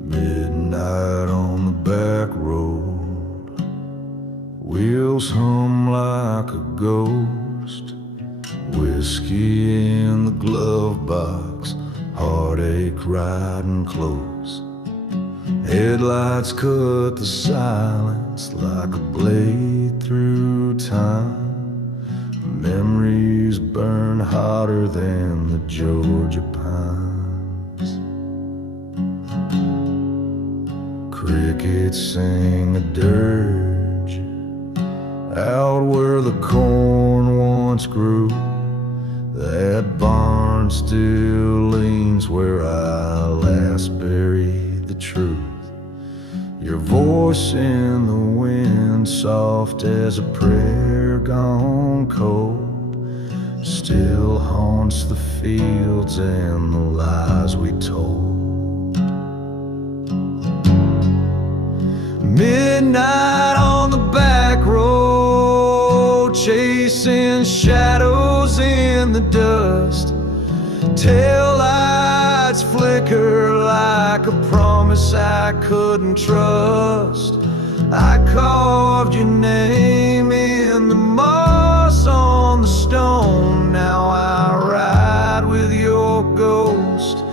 Midnight on the back road, wheels hum like a ghost. Whiskey in the glove box, heartache riding close. Headlights cut the silence like a blade through time. Memories burn hotter than the Georgia pines. Crickets sing a dirge out where the corn once grew. That barn still leans where I last buried the truth. Your voice in the wind, soft as a prayer gone cold, still haunts the fields and the lies we told. Midnight on the back road, chasing shadows in the dust. Taillights flicker like a promise I couldn't trust. I carved your name in the moss on the stone. Now I ride with your ghost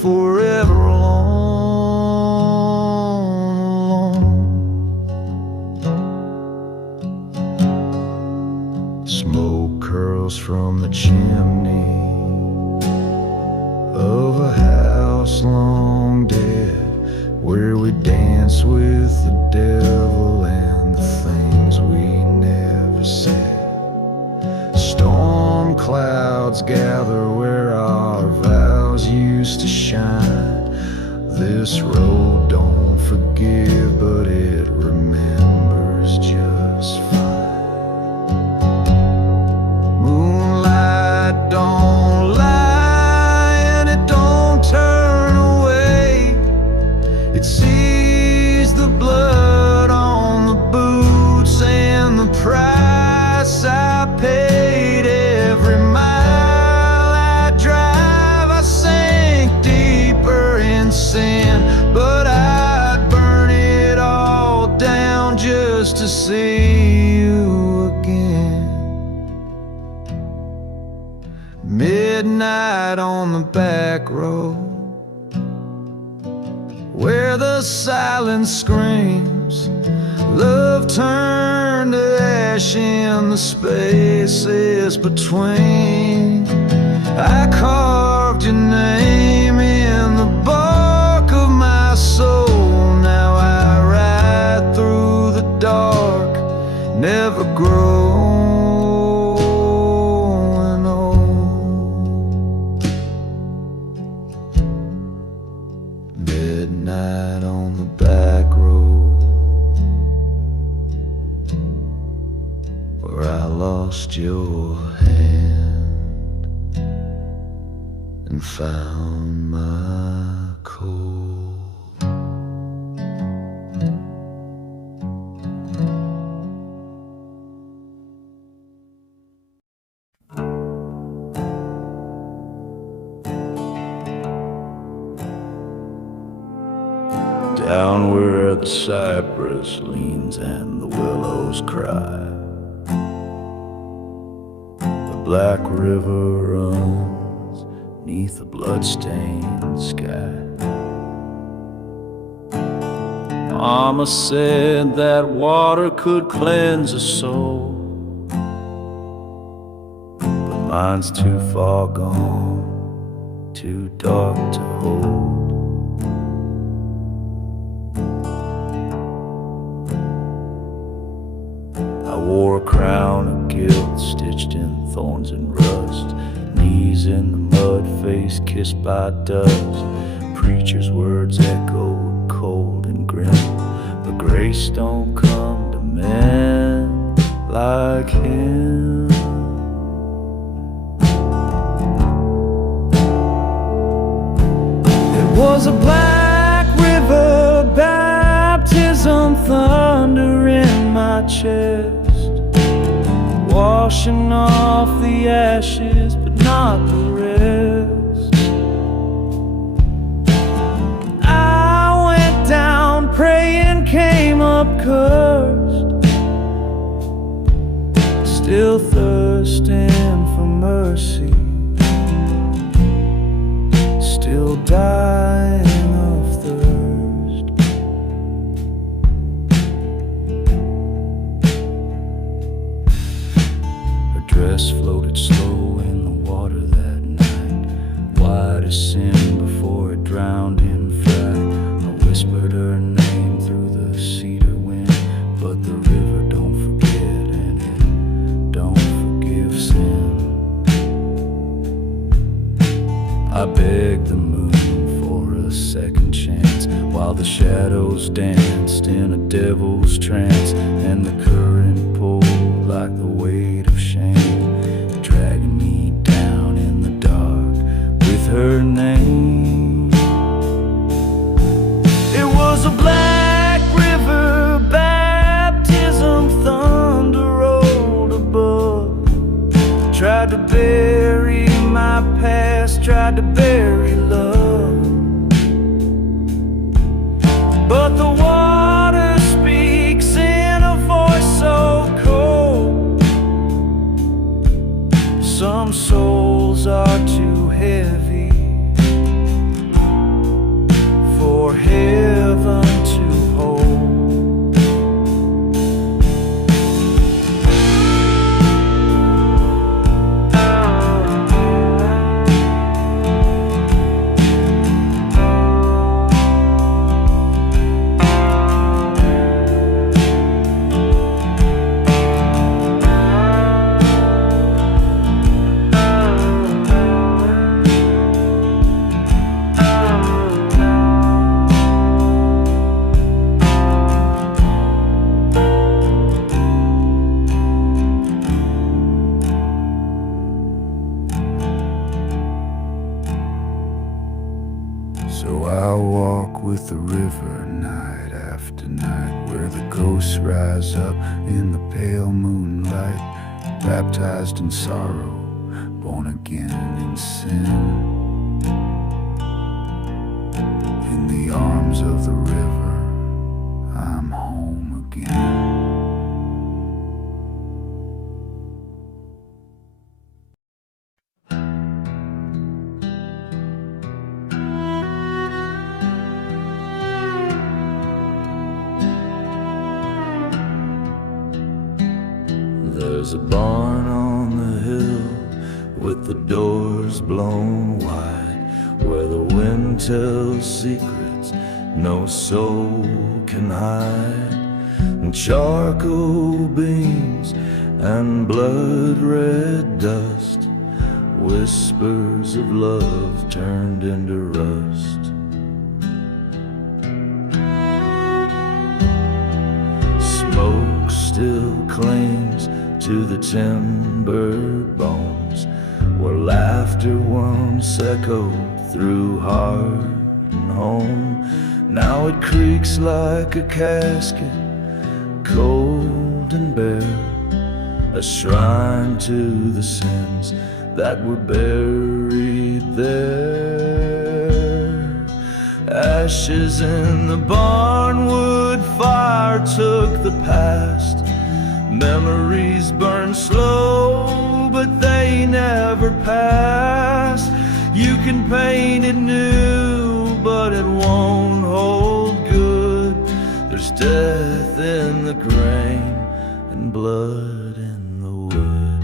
forever alone. Smoke curls from the chimney of a house long dead, where we dance with the devil and the things we never said. Storm clouds gather where our vows used to shine. This road don't forgive, but it remembers just fine. Moonlight don't lie, and it don't turn away. It sees the blood on the boots and the price I paid. Every mile I drive, I sink deeper in sin, but I'd burn it all down just to see you again. Midnight on the back road, where the silence screams, love turned to ash in the spaces between. I carved your name in the bark of my soul. Now I ride through the dark, never growing old. Midnight on the back road, where I lost your hand and found my cold. Down where the cypress leans and the willows cry, the black river runs neath a blood-stained sky. Mama said that water could cleanse a soul, but mine's too far gone, too dark to hold. I wore a crown of guilt stitched in thorns and rust, knees in the mud, face kissed by dust. Preacher's words echoed cold and grim, but grace don't come to men like him. It was a black river baptism thundering my chest, washing off the ashes, but not the rest. I went down praying, came up cursed, still thirsting for mercy, still dying of thirst. Her dress floated slow in the water that night, white as sin before it drowned in fright. I whispered her name through the cedar wind, but the river don't forget and it don't forgive sin. I begged the moon for a second chance, while the shadows danced in a devil's trance, and the current pulled like the weight of shame, dragging me down in the dark with her name. It was a black river baptism, thunder rolled above, tried to bury my past, tried to bury love, but the water speaks in a voice so cold. Some souls are too heavy for heaven to hold. So I walk with the river night after night, where the ghosts rise up in the pale moonlight, baptized in sorrow, born again in sin. In the arms of the river, I'm home again. There's a barn on the hill with the doors blown wide, where the wind tells secrets no soul can hide, and charcoal beams and blood red dust, whispers of love turned into rust. Smoke still clings to the timbered bones, where laughter once echoed through heart and home. Now it creaks like a casket, cold and bare, a shrine to the sins that were buried there. Ashes in the barnwood fire took the past. Memories burn slow, but they never pass. You can paint it new, but it won't hold good. There's death in the grain and blood in the wood.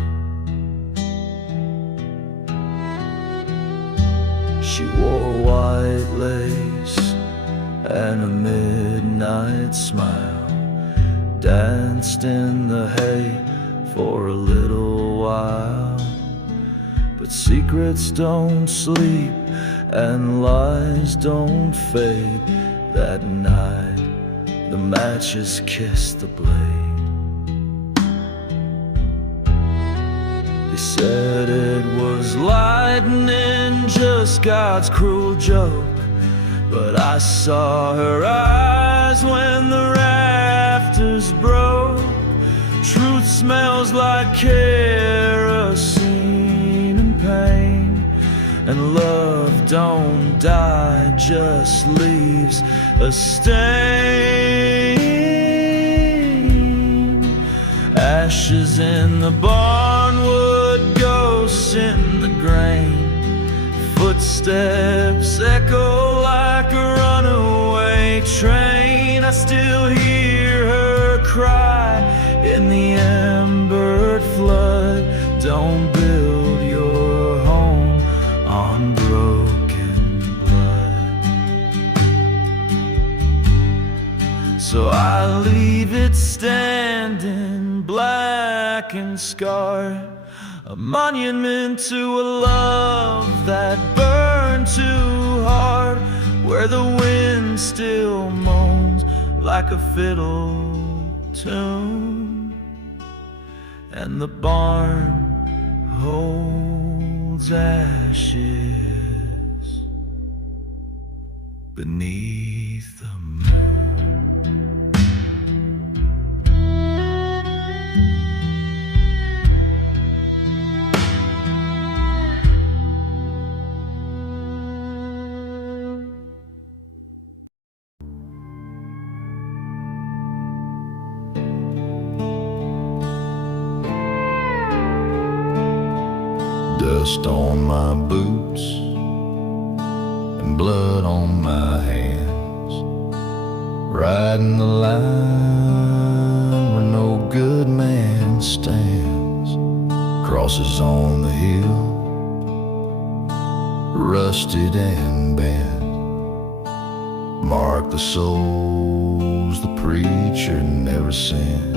She wore white lace and a midnight smile, danced in the hay for a little while. But secrets don't sleep and lies don't fade. That night the matches kissed the blade. They said it was lightning, just God's cruel joke, but I saw her eyes when the rafters broke. smells like kerosene and pain, and love don't die, just leaves a stain. Ashes in the barnwood, ghosts in the grain, footsteps echo like a runaway train. I still hear her cry in the embered flood. Don't build your home on broken blood. So I leave it standing, black and scarred, a monument to a love that burned too hard, where the wind still moans like a fiddle tune, and the barn holds ashes beneath the moon. Dust on my boots and blood on my hands, riding the line where no good man stands. Crosses on the hill, rusted and bent, mark the souls the preacher never sent.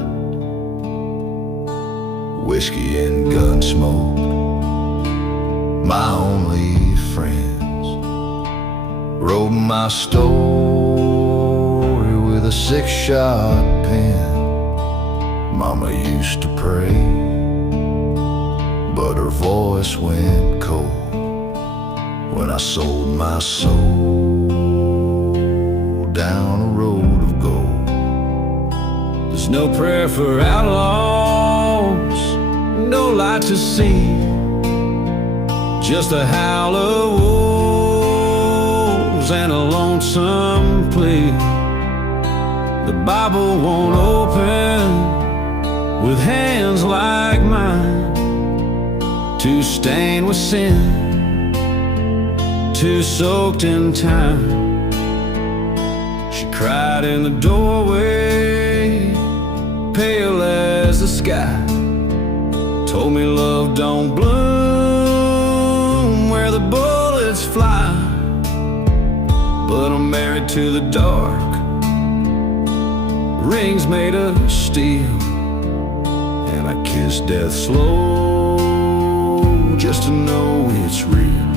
Whiskey and gun smoke, my only friends, wrote my story with a 6-shot pen. Mama used to pray, but her voice went cold when I sold my soul down a road of gold. There's no prayer for outlaws, no light to see, just a howl of wolves and a lonesome plea. The Bible won't open with hands like mine, too stained with sin, too soaked in time. She cried in the doorway, pale as the sky, told me love don't bloom where the bullets fly. But I'm married to the dark, rings made of steel, and I kiss death slow just to know it's real.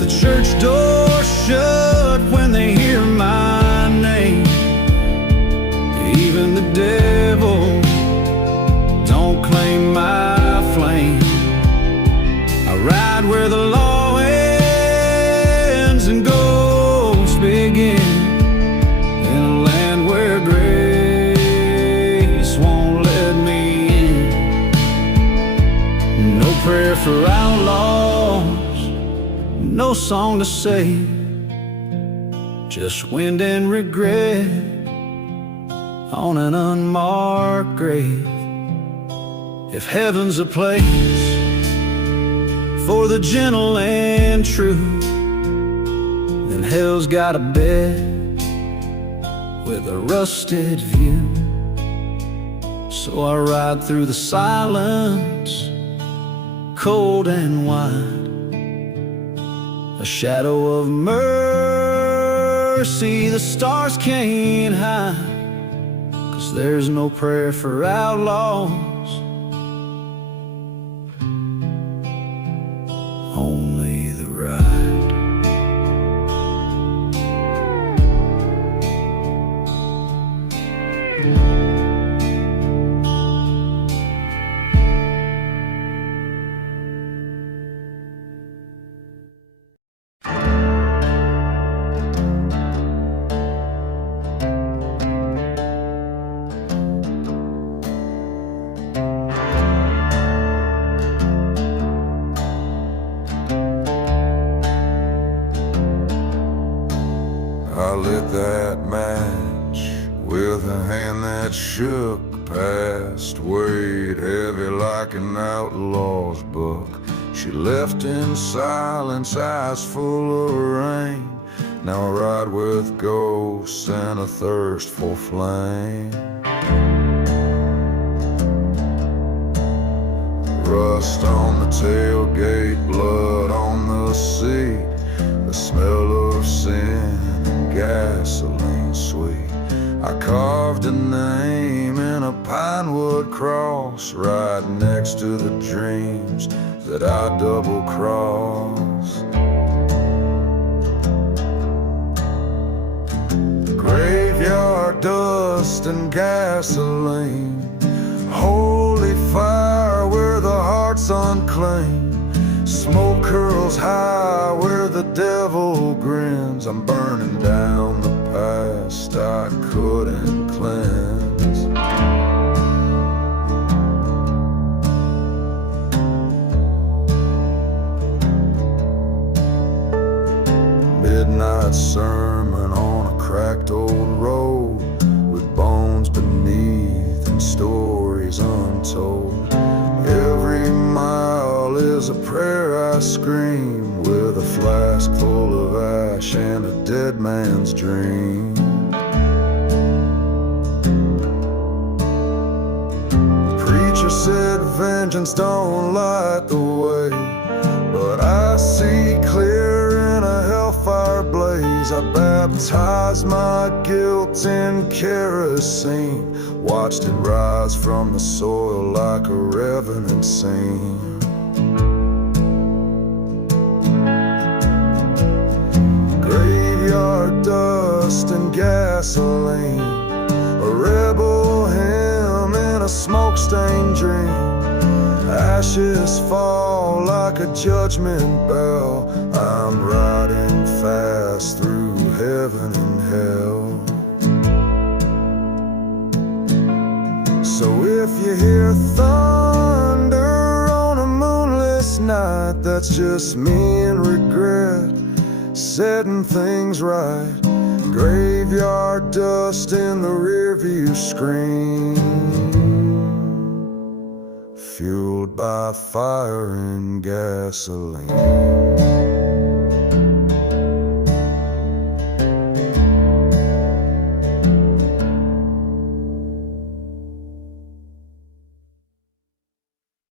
The church doors shut when they hear my name. Even the devil don't claim my flame. I ride where the law ends and ghosts begin, in a land where grace won't let me in. No prayer for outlaws, no song to save, just wind and regret on an unmarked grave. If heaven's a place for the gentle and true, then hell's got a bed with a rusted view. So I ride through the silence, cold and wide, a shadow of mercy the stars can't hide. 'Cause there's no prayer for outlaws, only the ride. lit that match with a hand that shook past, weighed heavy like an outlaw's book. She left in silence, eyes full of rain. Now I ride with ghosts and a thirst for flame. Rust on the tailgate, blood on the seat, the smell of sin and gasoline sweet. I carved a name in a pinewood cross right next to the dreams that I double-crossed. Graveyard dust and gasoline, holy fire where the heart's unclean. Smoke curls high where the devil grins. I'm burning down the past I couldn't cleanse. Midnight sermon on a cracked old road, with bones beneath and stories untold. Every mile is a prayer I scream, with a flask full of ash and a dead man's dream. The preacher said vengeance don't light the way, but I see clear in a hellfire blaze. I baptized my guilt in kerosene, watched it rise from the soil like a revenant scene. Graveyard dust and gasoline, a rebel hymn in a smoke-stained dream. Ashes fall like a judgment bell. I'm riding fast through heaven and hell. So if you hear thunder on a moonless night, that's just me in regret, setting things right. Graveyard dust in the rearview screen, fueled by fire and gasoline.